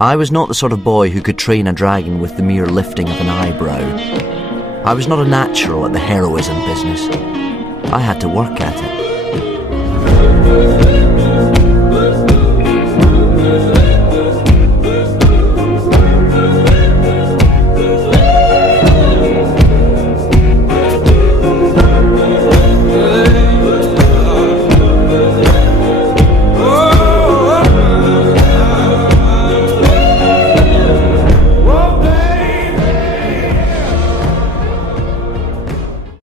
I was not the sort of boy who could train a dragon with the mere lifting of an eyebrow. I was not a natural at the heroism business. I had to work at it.